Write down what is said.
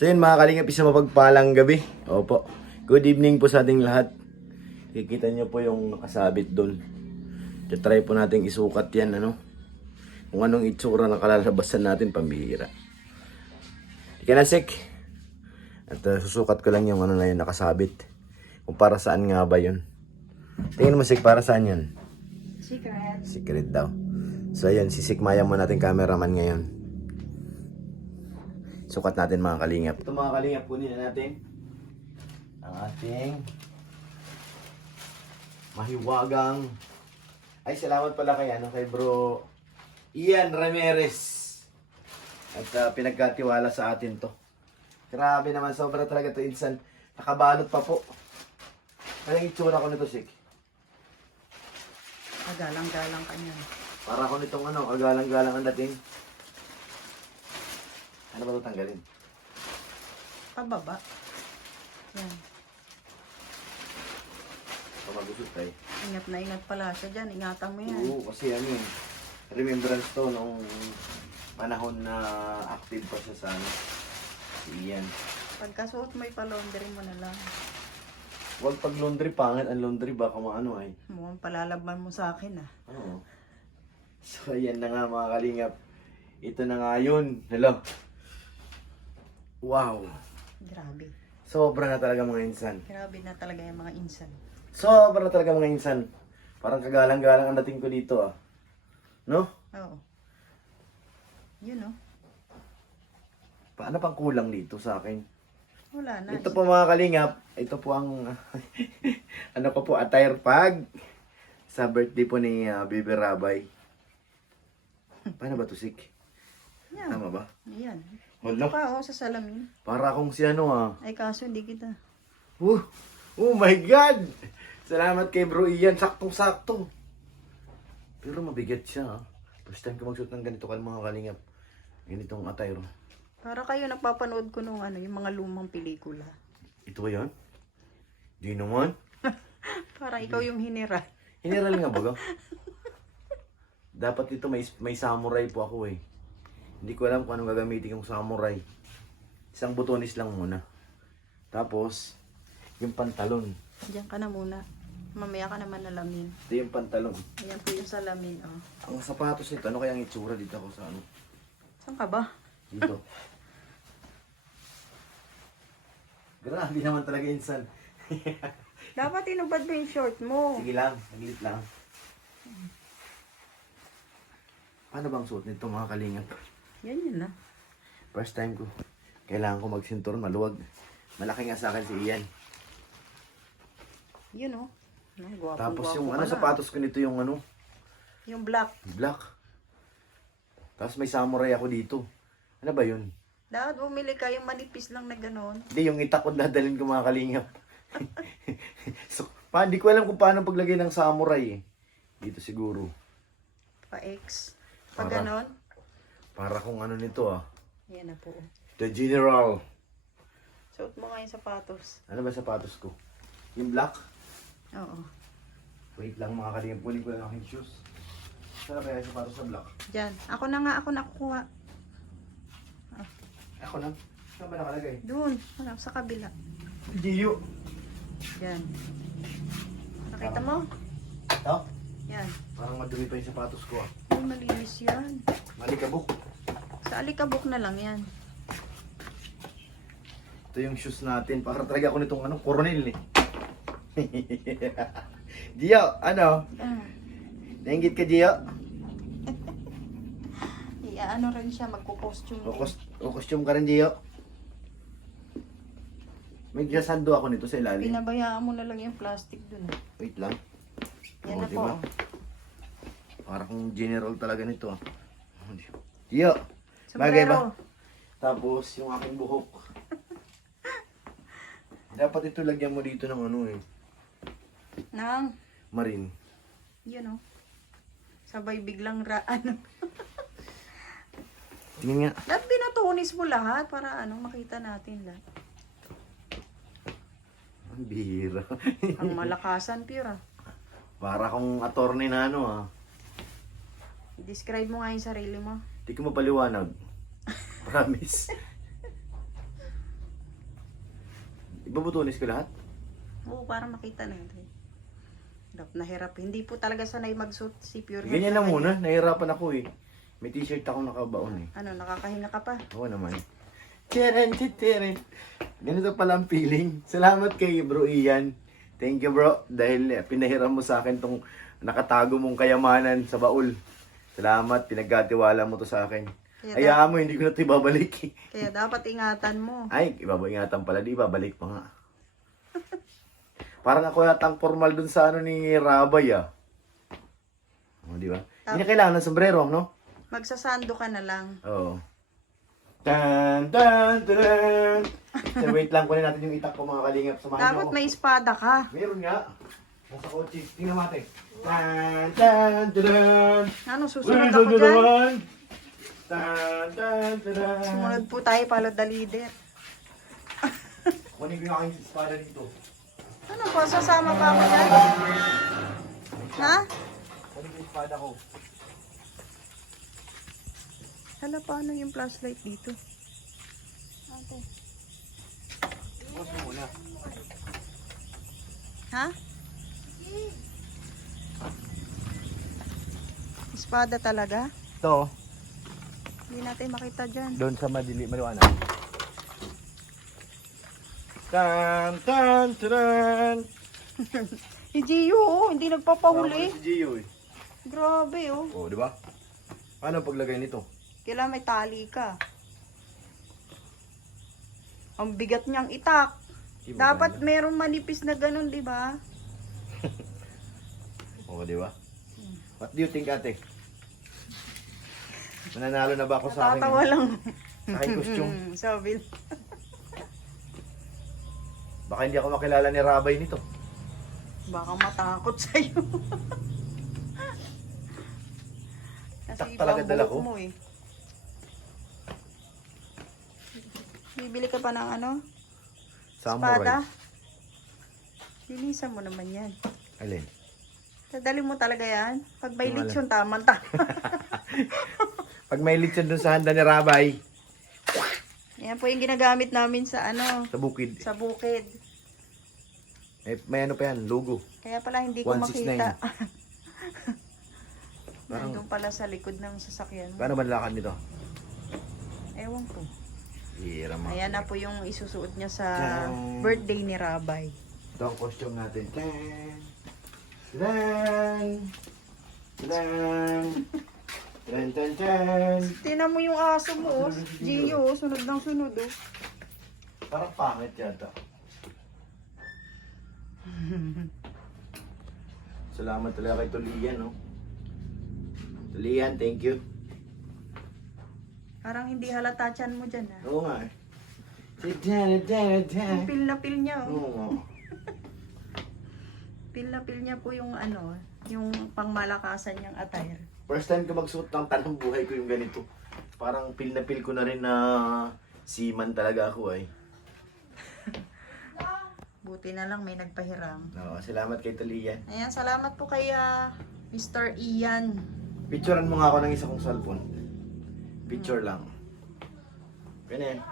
So yun mga kalingap, isa mapagpalang gabi. Opo. Good evening po sa ating lahat. Kikita nyo po yung nakasabit doon. Try po natin isukat yan, ano. Kung anong itsura na kalalabasan natin, pambihira. Ika na, Sek. At susukat ko lang yung ano na yun, nakasabit. Kung para saan nga ba yun. Tingin mo, Sek, para saan yun? Secret. Secret daw. So ayan, si Sik Maya mo natin cameraman ngayon. Sukat natin mga kalingap. Ito mga kalingap, kunin na natin ang ating mahiwagang. Ay, salamat pala kay bro Ian Ramirez. At pinagkatiwala sa atin to. Grabe naman, sobra talaga to, insan. Nakabalot pa po. Anong itsura ko nito, Sik? Galang-galang ka niyan. Para ko nitong ano, agalang-galang ang dating. Ano ba ito tanggalin? Pababa. Yan. Pamagusot tayo. Ingat na ingat pala siya dyan. Ingatan mo yan. Oo, kasi ano eh. Remembrance to nung panahon na active pa siya sa ano. Iyan. Pagkasuot mo, ipalaundry mo na lang. Huwag pag laundry, pangit ang laundry, baka maano ay. Mukhang palalaban mo sa akin ah. Oo. So ayan na nga mga kalingap. Ito na nga yun. Hello. Wow. Grabe. Sobra na talaga mga insan. Grabe na talaga yung mga insan. Sobra na talaga mga insan. Parang kagalang-galang ang dating ko dito ah. No? Oo. Yun oh. Paano pang kulang dito sa akin? Wala na. Ito po mga kalingap, ito po ang ano ko po, attire pag sa birthday po ni Bibi Rabay. Paano ba to, Sik? Yan. Tama ba? Yan. Hala, Ito ka oh, sa salamin. para akong si ano ah. Ay kaso hindi kita. Oh my God! Salamat kay Bro Ian, saktong-sakto. Pero mabigat siya ah. First time ko magsuot ng ganito mga kalingap. Ganitong attire. Para kayo napapanood ko nung ano, yung mga lumang pelikula. Ito ba yun? Di naman. Parang ikaw yung hinira. General nga baga. Dapat ito may samurai po ako eh. Hindi ko alam kung anong gagamitin yung samurai. Isang butonis lang muna. Tapos, yung pantalon. Diyan ka na muna. Mamaya ka naman alamin. Ito yung pantalon. Ayan po yung salamin oh. Ang sapatos nito, ano kaya ang itsura dito ako sa ano? Saan ka ba? Dito. Grabe naman talaga insan. Dapat inubad mo yung short mo. Sige lang, naglit lang. Paano bang suot nito mga kalingap? Yan yun na. First time ko. Kailangan ko magsinturon, maluwag. Malaki nga sa akin si Ian. Yun oh. Guwapong, Tapos yung guwapo ano, ka na. sapatos ko nito yung ano, Yung black. black. Tapos may samurai ako dito. Ano ba yun? Dapat bumili ka yung manipis lang na gano'n. Hindi, yung itakod na dalhin ko mga kalingap. So, hindi ko alam kung paano paglagay ng samurai eh. Dito siguro. Pa-X. Pag Para. gano'n. Para kung ano nito ah. Yan na po. The General. Suot mo nga yung sapatos. Ano ba sapatos ko? Yung black? Oo. Wait lang mga kalingap. Kunin ko lang aking shoes. Saan na kaya yung sapatos sa black? Diyan. Ako na nga. Ako nakukuha. Ako lang. Saan ba nakalagay? Doon. Wala. Sa kabila. Diyo. Yan. Nakita mo? Ito? Yan. Parang madumi pa yung sapatos ko ah. Ay, malinis yan. Malikabok. Sa alikabok na lang yan. Ito yung shoes natin. Para talaga ako nitong ano, coronel eh. Gio, ano? Ah. Nainggit ka, Gio? Ano rin siya, magko-costume. O costume ka rin, Gio? May sasando ako nito sa ilalim. Pinabayaan mo na lang yung plastic dun. Wait lang. Yan Oo, na po. diba? Para kung general talaga nito ah. Gio, bagay ba? Sombrero. Tapos yung aking buhok. Dapat ito lagyan mo dito ng ano eh. Nang, Marin. yun oh. Sabay biglang ano. Tingin nga. Dapat binatunis mo lahat para ano, makita natin lahat. Ang bihira. Ang malakasan, pure ah. Para kung attorney na ano ah. Describe mo nga yung sarili mo. Hindi ko mapaliwanag. Promise. Ibabutunis ko lahat? Oo, para makita natin. Hirap na hirap. Hindi po talaga sanay magsuot si Pure Heart. Ganyan lang muna, nahihirapan ako eh. May t-shirt ako nakabaon eh. Ano, nakakahinga ka pa? Oo naman. Teren, teren. Ganito pala ang feeling. Salamat kay Bro Ian. Thank you bro. Dahil pinahiram mo sa akin tong nakatago mong kayamanan sa baul. Salamat, pinagkatiwala mo to sa akin. Hayaan mo, hindi ko na ito ibabalik. Kaya dapat ingatan mo. Ay, ibabalik pala. Di babalik pa nga. Parang ako yatang formal dun sa ano ni Rabay ah. O, di ba? Hindi na kailangan ng sombrero, no? Magsasando ka na lang. Oo. Tan, tan, tan. So, wait lang, kunin natin yung itak ko mga kalingap. Samahan Dapat niyo ako. may espada ka. Meron nga. Nasa kotse. Tingnan natin. Tan, tan, tan. Ano, susunod ako dyan? Tan, tan, tan. Sumunod po tayo, follow the leader. Kunin ko yung aking espada dito. Ano po, sasama pa ako dyan? Ha? Kunin ko yung espada ko. Hala, paano yung flashlight dito? Ate. Bukas mo muna. Ha? Espada talaga? Ito, Hindi natin makita dyan. doon sa maliwanag. Tan, tan, tan. Si Gio, oh, hindi nagpapahuli. Si Gio eh. Grabe, oh. Oh, di ba? Paano paglagay nito? Kailangan may tali ka. Ang bigat niyang itak. Di ba Dapat ganda? merong manipis na ganun, di ba? Oo, di ba? What do you think, ate? Mananalo na ba ako sa akin? Natatawa lang. Sa aking costume? Sabi. Baka hindi ako makilala ni Rabay nito. Baka matakot sa'yo. Kasi Tak talaga ibang dala buhok ko. mo eh. Bibili ka pa ng ano? Espada? Samurai. Linisan mo naman yan. Alin? Dadali mo talaga yan. Pag may Wala. lechon, tamang-tama. Pag may lechon dun sa handa ni Rabay, Yan po yung ginagamit namin sa ano, sa bukid. sa bukid. Eh, may ano pa yan, logo. Kaya pala hindi ko 169. makita. Parang- Nandun pala sa likod ng sasakyan mo. Paano ba nilakad nito? Ewan ko. Hira mo. Ayan na po yung isusuot niya sa Tiyang. birthday ni Rabay. Ito ang costume natin. Tan! Tan! Tan! Tan, tan, tan! Tinan mo yung aso mo, oh. Gio, oh. Sunod ng sunod, oh. Parang pangit yata. Salamat talaga kay Tulian, no? Tulian, thank you. Parang hindi halata tiyan mo dyan, ah. Oo nga eh. Ang pil na pil niya, oh. Oo nga. Pil na pil niya po yung ano, yung pangmalakasan niyang attire. First time ko magsuot ng tanong buhay ko yung ganito. Parang pil na pil ko na rin na seaman talaga ako ay. Buti na lang may nagpahiram. Oo, salamat kay Tulian. Ayan, salamat po kay Mr. Ian. Picturean mo nga ako ng isa kong cellphone. Picture lang. Ganyan.